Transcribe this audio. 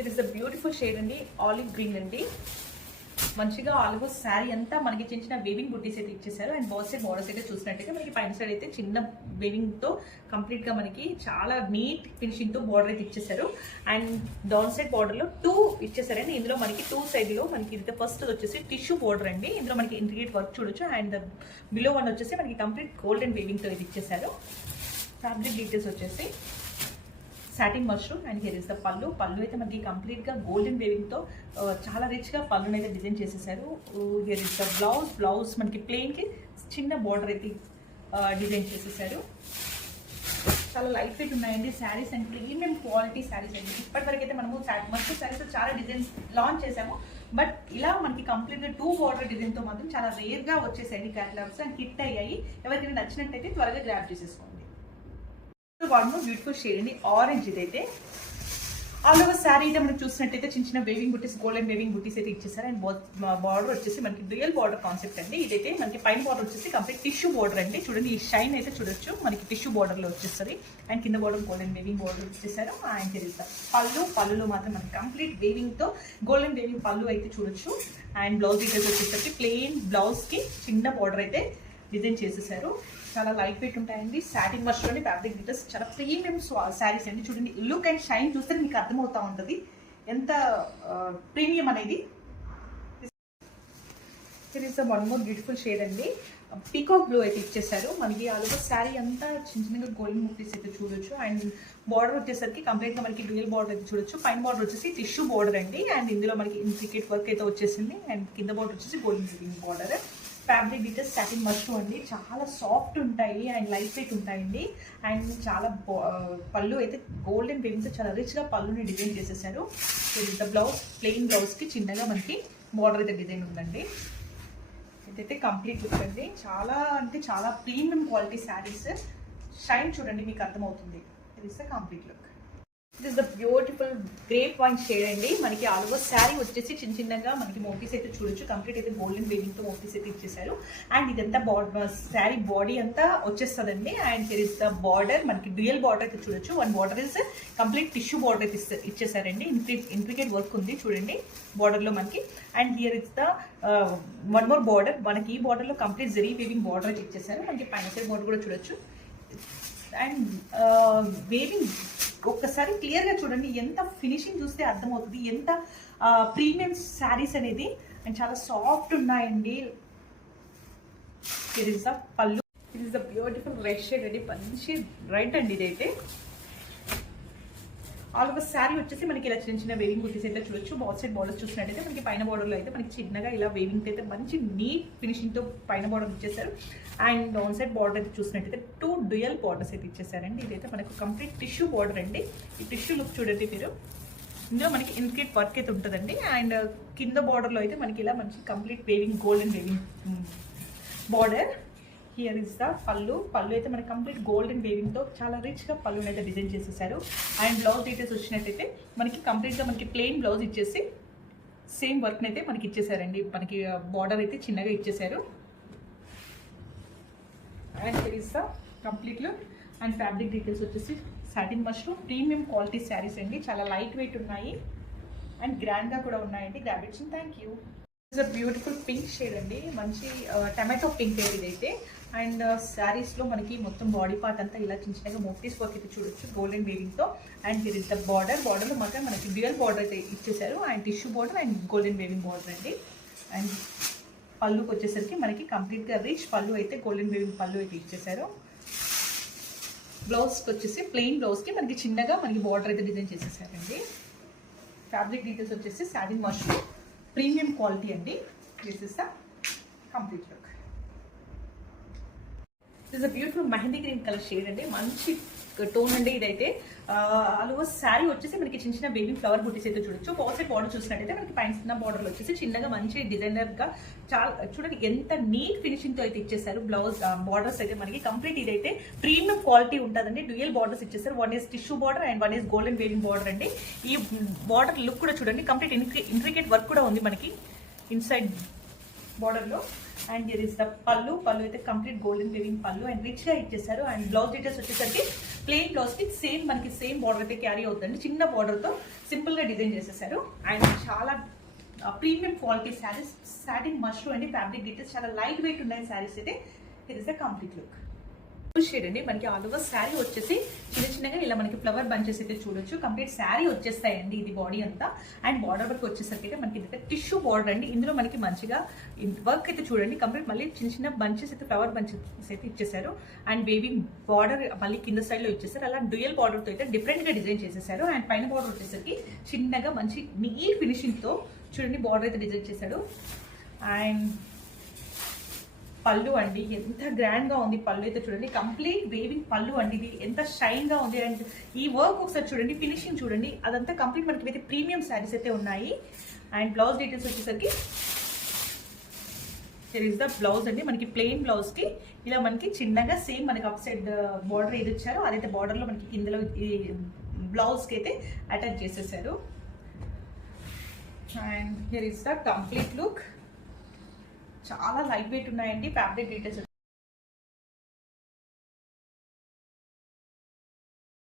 It is the beautiful shade అండి, olive green అండి. మంచిగా ఆల్మోస్ట్ శారీ అంతా మనకి చిన్న చిన్న వేవింగ్ బుట్టీస్ అయితే ఇచ్చేసారు. అండ్ బాస్ సైడ్ బోర్డర్స్ అయితే చూసినట్టయితే మనకి పైన సైడ్ అయితే చిన్న వేవింగ్ తో కంప్లీట్ గా మనకి చాలా నీట్ ఫినిషింగ్ తో బోర్డర్ అయితే ఇచ్చేసారు. అండ్ డౌన్ సైడ్ బోర్డర్ లో 2 ఇచ్చేసారండి. ఇందులో మనకి 2 సైడ్ లో మనకి ఇది ఫస్ట్ వచ్చేసి టిష్యూ బోర్డర్ అండి. ఇందులో మనకి ఇంట్రికేట్ వర్క్ చూడొచ్చు. అండ్ బిలో వన్ వచ్చేసి మనకి కంప్లీట్ గోల్డెన్ వేవింగ్ తో ఇది ఇచ్చేసారు. ఫ్యాబ్రిక్ డీటెయిల్స్ వచ్చేసి satin mushroom. And here is the పళ్ళు అయితే మనకి కంప్లీట్ గా గోల్డెన్ వేవింగ్ తో చాలా రిచ్ గా పళ్ళుని అయితే డిజైన్ చేసేసారు. హియర్ ఇస్ ద బ్లౌజ్ మనకి ప్లెయిన్ కి చిన్న బార్డర్ అయితే డిజైన్ చేసేసారు. చాలా లైట్ వెయిట్ ఉన్నాయండి saris and premium quality saris అండి. ఇప్పటివరకు అయితే మనము మష్రూమ్ శారీస్ చాలా డిజైన్స్ లాంచ్ చేసాము. బట్ ఇలా మనకి కంప్లీట్ గా 2 బార్డర్ డిజైన్ తో మాత్రం చాలా రేర్ గా వచ్చేసాయండి క్యాటలాగ్స్. అండ్ హిట్ అయ్యాయి. ఎవరికైనా నచ్చినట్టయితే త్వరగా గ్రాబ్ చేసేసుకోండి. వన్ మోర్ బ్యూటిఫుల్ షేడ్ అండి, ఆరెంజ్. ఇదైతే ఆల్ ఓవర్ శారీ అయితే మనం చూసినట్టయితే చిన్న చిన్న వేవింగ్ బుటీస్, గోల్డెన్ వేవింగ్ బుటీస్ అయితే ఇచ్చేసారు. అండ్ బార్డర్ వచ్చేసి మనకి డ్యూయల్ బార్డర్ కాన్సెప్ట్ అండి. ఇదైతే మనకి పైన బార్డర్ వచ్చేసి కంప్లీట్ టిష్యూ బార్డర్ అండి. చూడండి ఈ షైన్ అయితే చూడొచ్చు, మనకి టిష్యూ బార్డర్ లో వచ్చేస్తుంది. అండ్ కింద బార్డర్ గోల్డెన్ వేవింగ్ బార్డర్ ఇచ్చేసారు. అండ్ తెలుస్తా పళ్ళులో మాత్రం మనకి కంప్లీట్ వేవింగ్ తో గోల్డెన్ వేవింగ్ పళ్ళు అయితే చూడొచ్చు. అండ్ బ్లౌజ్ డీటెయిల్స్ వచ్చేసరికి ప్లెయిన్ బ్లౌజ్ కి చిన్న బార్డర్ అయితే డిజైన్ చేసేసారు. చాలా లైట్ వెయిట్ ఉంటాయండి. సాటిన్ మష్రూమ్ ఫ్యాబ్రిక్ డీటెయిల్స్ చాలా ప్రీమియం శారీస్ అండి. చూడండి లుక్ అండ్ షైన్ చూస్తే మీకు అర్థమవుతా ఉంటుంది ఎంత ప్రీమియం అనేది. It is one more beautiful shade అండి, పీకాక్ బ్లూ అయితే ఇచ్చేసారు. మనకి ఆల్రెడీ శారీ అంతా చిన్న చిన్నగా గోల్డెన్ ముక్కీస్ అయితే చూడొచ్చు. అండ్ బార్డర్ వచ్చేసరికి కంప్లీట్ గా మనకి డ్యూయల్ బార్డర్ అయితే చూడొచ్చు. పైన బార్డర్ వచ్చేసి టిష్యూ బార్డర్ అండి. అండ్ ఇందులో మనకి ఇంట్రికేట్ వర్క్ అయితే వచ్చేసింది. అండ్ కింద బార్డర్ వచ్చేసి golden border. Fabric details satin mushroom అండి. చాలా సాఫ్ట్ ఉంటాయి అండ్ లైట్ వెయిట్ ఉంటాయండి. అండ్ చాలా పళ్ళు అయితే గోల్డెన్ వేవింగ్ తో చాలా రిచ్ గా పళ్ళుని డిజైన్ చేసేసారు. ద బ్లౌజ్ ప్లెయిన్ బ్లౌజ్ కి చిన్నగా మనకి బార్డర్ అయితే డిజైన్ ఉందండి. ఇదైతే కంప్లీట్ లుక్ అండి. చాలా అంటే చాలా ప్రీమియం క్వాలిటీ శారీస్. షైన్ చూడండి మీకు అర్థమవుతుంది. ఇది is the complete look. It is the beautiful grape wine shade అండి. మనకి ఆల్ ఓవర్ శారీ వచ్చేసి చిన్న చిన్నగా మనకి మోటీస్ అయితే చూడొచ్చు. కంప్లీట్ అయితే గోల్డెన్ వేవింగ్ తో మోటీస్ అయితే ఇచ్చేసారు. అండ్ ఇదంతా శారీ బాడీ అంతా వచ్చేస్తుందండి. And here is the border మనకి డ్యూయల్ బార్డర్ అయితే చూడొచ్చు. One border is complete tissue border అయితే ఇచ్చేసారండి. ఇంట్రికేట్ వర్క్ ఉంది చూడండి బార్డర్ లో మనకి. And here is the one more border. మనకి ఈ బార్డర్ లో కంప్లీట్ జరీ వేవింగ్ బార్డర్ అయితే ఇచ్చేసారు. మనకి పైన సైడ్ బార్డర్ కూడా చూడొచ్చు. అండ్ వేవింగ్ ఒక్కసారి క్లియర్ గా చూడండి, ఎంత ఫినిషింగ్ చూస్తే అర్థమవుతుంది ఎంత ప్రీమియం శారీస్ అనేది. అండ్ చాలా సాఫ్ట్ ఉన్నాయండి. ఇట్ ఇస్ ద పళ్ళు. It is the beautiful red shade అండి, మంచి రెడ్ అండి. ఇదైతే ఆల్ ఓవర్ శారీ వచ్చేసి మనకి ఇలా చిన్న చిన్న వేవింగ్ బుటీస్ అయితే చూడొచ్చు. బాల్ సైడ్ బార్డర్స్ చూసినట్టయితే మనకి పైన బార్డర్లో అయితే మనకి చిన్నగా ఇలా వేవింగ్ అయితే మంచి నీట్ ఫినిషింగ్ తో పైన బార్డర్ ఇచ్చేసారు. అండ్ డౌన్ సైడ్ బార్డర్ అయితే చూసినట్టయితే 2 డ్యూయల్ బార్డర్స్ అయితే ఇచ్చేసారండి. ఇదైతే మనకు కంప్లీట్ టిష్యూ బార్డర్ అండి. ఈ టిష్యూ లుక్ చూడండి మీరు. ఇందులో మనకి ఇంట్రికేట్ వర్క్ అయితే ఉంటుందండి. అండ్ కింద బార్డర్లో అయితే మనకి ఇలా మంచి complete weaving golden weaving border. Here is the పళ్ళు అయితే మనకి కంప్లీట్ గోల్డెన్ వేవింగ్ తో చాలా రిచ్ గా పళ్ళుని అయితే డిజైన్ చేసేసారు. అండ్ బ్లౌజ్ డీటెయిల్స్ వచ్చినట్టయితే మనకి కంప్లీట్ గా మనకి ప్లెయిన్ బ్లౌజ్ ఇచ్చేసి సేమ్ వర్క్ అయితే మనకి ఇచ్చేసారండి. మనకి బార్డర్ అయితే చిన్నగా ఇచ్చేసారు. And here is the complete look. And fabric details వచ్చేసి satin mushroom premium quality saris అండి. చాలా లైట్ వెయిట్ ఉన్నాయి అండ్ గ్రాండ్ గా కూడా ఉన్నాయండి. గ్రాబిట్స్. Thank you. It's a beautiful pink shade అండి, మంచి టమాటో పింక్ ఇదైతే. అండ్ శారీస్ లో మనకి మొత్తం బాడీ పార్ట్ అంతా ఇలా చిన్న చిన్నగా మోటీస్ వర్క్ అయితే చూడొచ్చు గోల్డెన్ వేవింగ్ తో. And here is the border లో మాత్రం మనకి డ్యూయల్ బార్డర్ అయితే ఇచ్చేసారు. And tissue border and golden weaving border అండి. అండ్ పళ్ళుకి వచ్చేసరికి మనకి కంప్లీట్ గా రిచ్ పళ్ళు అయితే గోల్డెన్ వేవింగ్ పళ్ళు అయితే ఇచ్చేసారు. బ్లౌజ్కి వచ్చేసి ప్లెయిన్ బ్లౌజ్ కి మనకి చిన్నగా మనకి బార్డర్ అయితే డిజైన్ చేసేసారండి. ఫ్యాబ్రిక్ డీటెయిల్స్ వచ్చేసి సాటిన్ మష్రూమ్ ప్రీమియం క్వాలిటీ అండి. This is the complete look. This a beautiful mehndi green colour shade అండి, మంచి టోన్ అండి. ఇదైతే ఆల్ ఓవర్ శారీ వచ్చేసి మనకి చిన్న చిన్న బేబీ ఫ్లవర్ బుటీస్ అయితే చూడొచ్చు. బాసెట్ బార్డర్ చూసినట్టయితే మనకి పైన చిన్న బార్డర్లో వచ్చేసి చిన్నగా మంచి డిజైనర్ గా చాలా చూడండి ఎంత నీట్ ఫినిషింగ్ తో అయితే ఇచ్చేసారు. బ్లౌజ్ బార్డర్స్ అయితే మనకి కంప్లీట్ ఇదైతే ప్రీమియం క్వాలిటీ ఉంటుందండి. డ్యూయల్ బార్డర్స్ ఇచ్చేసారు. One is tissue border and one is golden weaving border అండి. ఈ బార్డర్ లుక్ కూడా చూడండి, కంప్లీట్ ఇంట్రికేట్ వర్క్ కూడా ఉంది మనకి ఇన్సైడ్ బార్డర్ లో. అండ్ హియర్ ఇస్ ద పళ్ళు అయితే కంప్లీట్ గోల్డెన్ వేవింగ్ పళ్ళు అండ్ రిచ్ గా ఇచ్చేసారు. అండ్ బ్లౌజ్ డీటెయిల్స్ వచ్చేసరికి ప్లెయిన్ బ్లౌజ్ కి సేమ్ మనకి సేమ్ బార్డర్ అయితే క్యారీ అవుతుంది, చిన్న బార్డర్ తో సింపుల్ గా డిజైన్ చేసేసారు. అండ్ చాలా premium quality saris, satin mushroom అండి, ఫ్యాబ్రిక్ డీటెయిల్స్ చాలా లైట్ వెయిట్ ఉన్నాయి శారీస్ అయితే. It is the complete look. Shade అండి, మనకి ఆల్ ఓవర్ శారీ వచ్చేసి చిన్న చిన్నగా ఇలా మనకి ఫ్లవర్ బంచెస్ అయితే చూడొచ్చు. కంప్లీట్ శారీ వచ్చేస్తాయండి ఇది బాడీ అంతా. అండ్ బార్డర్ వర్క్ వచ్చేసరికి అయితే మనకి ఇది టిష్యూ బార్డర్ అండి. ఇందులో మనకి మంచిగా వర్క్ అయితే చూడండి, కంప్లీట్ మళ్ళీ చిన్న చిన్న బంచెస్ అయితే ఫ్లవర్ బంచెస్ అయితే ఇచ్చేసారు. అండ్ వేవింగ్ బార్డర్ మళ్ళీ కింద సైడ్ లో ఇచ్చేసారు. అలా డ్యూయల్ బార్డర్ తో అయితే డిఫరెంట్ గా డిజైన్ చేసేసారు. అండ్ పైన బార్డర్ వచ్చేసరికి చిన్నగా మంచి నీట్ ఫినిషింగ్ తో చూడండి బార్డర్ అయితే డిజైన్ చేశాడు. అండ్ పళ్ళు అండి, ఎంత గ్రాండ్ గా ఉంది పళ్ళు అయితే చూడండి, కంప్లీట్ వేవింగ్ పళ్ళు అండి. ఇది ఎంత షైన్ గా ఉంది. అండ్ ఈ వర్క్ ఒకసారి చూడండి, ఫినిషింగ్ చూడండి, అదంతా కంప్లీట్ మనకి అయితే ప్రీమియం శారీస్ అయితే ఉన్నాయి. అండ్ బ్లౌజ్ డీటెయిల్స్ వచ్చేసరికి హియర్ ఇస్ ద బ్లౌజ్ అండి. మనకి ప్లెయిన్ బ్లౌజ్ కి ఇలా మనకి చిన్నగా సేమ్ మనకి అప్ సైడ్ బార్డర్ ఏది ఇచ్చారో అదైతే బార్డర్ లో మనకి కిందలో ఈ బ్లౌజ్ కి అయితే అటాచ్ చేసేసారు. And here is the complete look. చాలా లైట్ వెయిట్ ఉన్నాయండి ఫ్యాబ్రిక్ డీటెయిల్స్.